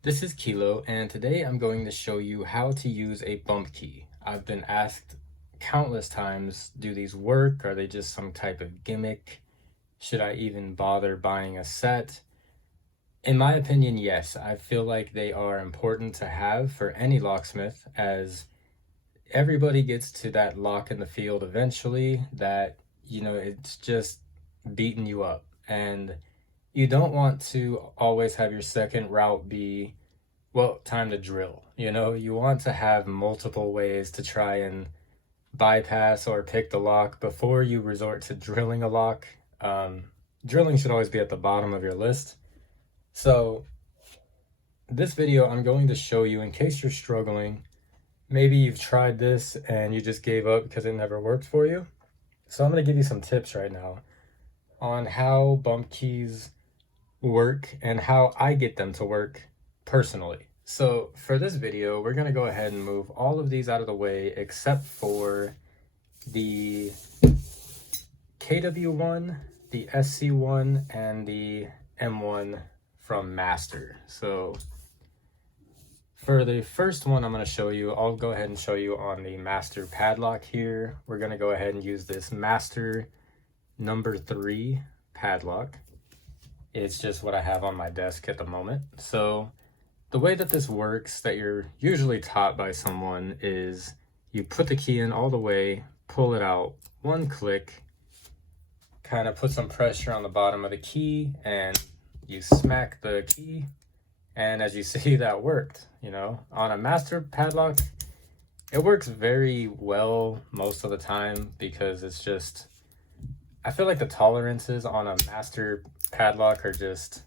This is Kilo, and today I'm going to show you how to use a bump key. I've been asked countless times, do these work? Are they just some type of gimmick? Should I even bother buying a set? In my opinion, yes. I feel like they are important to have for any locksmith, as everybody gets to that lock in the field eventually that, it's just beating you up. And you don't want to always have your second route be, well, time to drill. You want to have multiple ways to try and bypass or pick the lock before you resort to drilling a lock. Um, Drilling should always be at the bottom of your list. So, this video, I'm going to show you in case you're struggling. Maybe you've tried this and you just gave up because it never worked for you. So, I'm going to give you some tips right now on how bump keys work and how I get them to work personally. So for this video, we're gonna go ahead and move all of these out of the way except for the KW1, the SC1, and the M1 from Master. So for the first one I'm gonna show you, I'll go ahead and show you on the Master padlock here. We're gonna go ahead and use this Master number 3 padlock. It's just what I have on my desk at the moment. So the way that this works, that you're usually taught by someone, is you put the key in all the way, pull it out, one click, kind of put some pressure on the bottom of the key, and you smack the key. And as you see, that worked. On a Master padlock, it works very well most of the time because it's just, I feel like the tolerances on a Master padlock are just,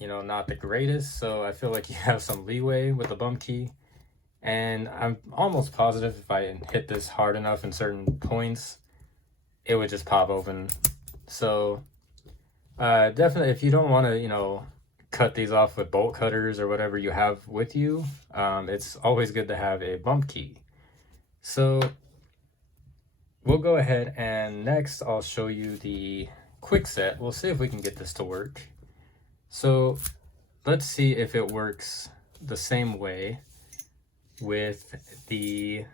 not the greatest. So I feel like you have some leeway with the bump key. And I'm almost positive if I hit this hard enough in certain points, it would just pop open. So definitely, if you don't want to, cut these off with bolt cutters or whatever you have with you, it's always good to have a bump key. So we'll go ahead and next I'll show you the Kwikset. We'll see if we can get this to work. So let's see if it works the same way with the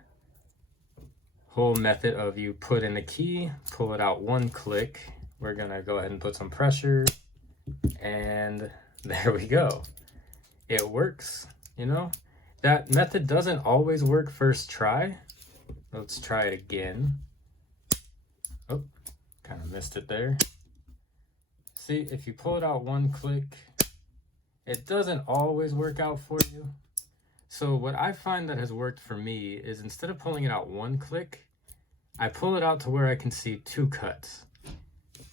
whole method of you put in the key, pull it out one click. We're gonna go ahead and put some pressure, and there we go. It works. That method doesn't always work first try. Let's try it again. Oh, kind of missed it there. See, if you pull it out one click, it doesn't always work out for you. So what I find that has worked for me is instead of pulling it out one click, I pull it out to where I can see 2 cuts.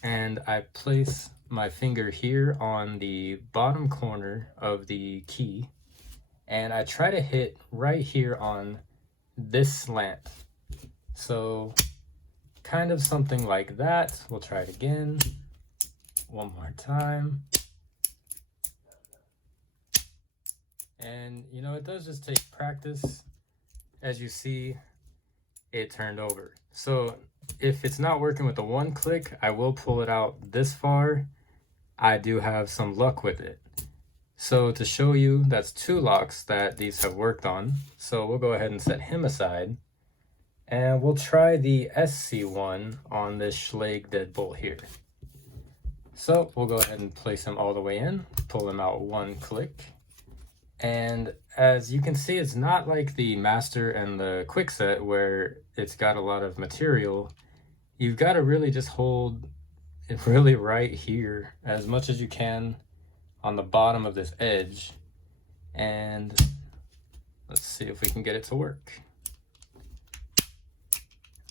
And I place my finger here on the bottom corner of the key, and I try to hit right here on this slant. So kind of something like that. We'll try it again. One more time. And it does just take practice. As you see, it turned over. So if it's not working with the one click, I will pull it out this far. I do have some luck with it. So to show you, that's 2 locks that these have worked on. So we'll go ahead and set him aside. And we'll try the SC1 on this Schlage deadbolt here. So we'll go ahead and place him all the way in, pull him out one click. And as you can see, it's not like the Master and the Kwikset where it's got a lot of material. You've got to really just hold it really right here as much as you can on the bottom of this edge. And let's see if we can get it to work.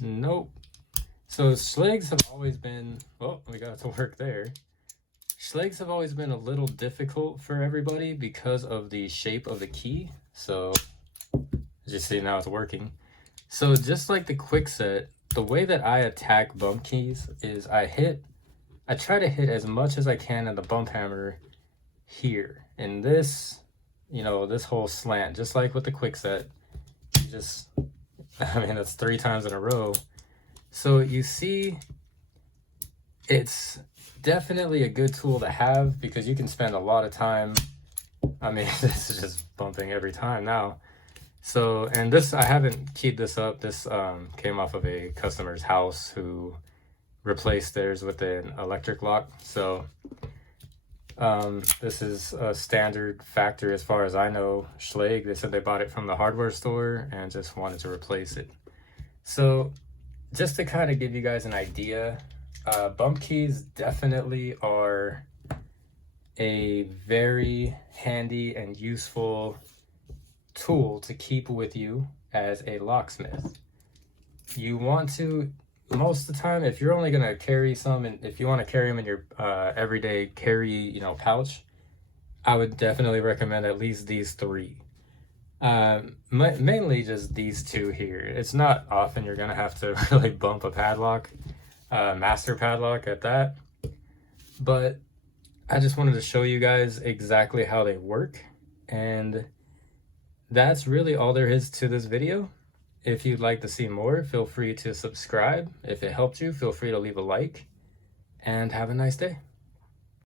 Nope. So Schlages have always been, well, we got it to work there. Schlages have always been a little difficult for everybody because of the shape of the key. So as you see, now it's working. So just like the Kwikset, the way that I attack bump keys is I try to hit as much as I can in the bump hammer here. And this, this whole slant, just like with the Kwikset, that's 3 times in a row. So you see, it's definitely a good tool to have because you can spend a lot of time I mean, this is just bumping every time now. So, and this, I haven't keyed this up. This came off of a customer's house who replaced theirs with an electric lock. So this is a standard factory as far as I know. Schlage, they said they bought it from the hardware store and just wanted to replace it. So just to kind of give you guys an idea, bump keys definitely are a very handy and useful tool to keep with you as a locksmith. You want to, most of the time, if you're only going to carry some, and if you want to carry them in your everyday carry, pouch, I would definitely recommend at least these three. Mainly just these two here. It's not often you're going to have to really bump a padlock, master padlock at that, but I just wanted to show you guys exactly how they work, and that's really all there is to this video. If you'd like to see more, feel free to subscribe. If it helped you, feel free to leave a like, and have a nice day.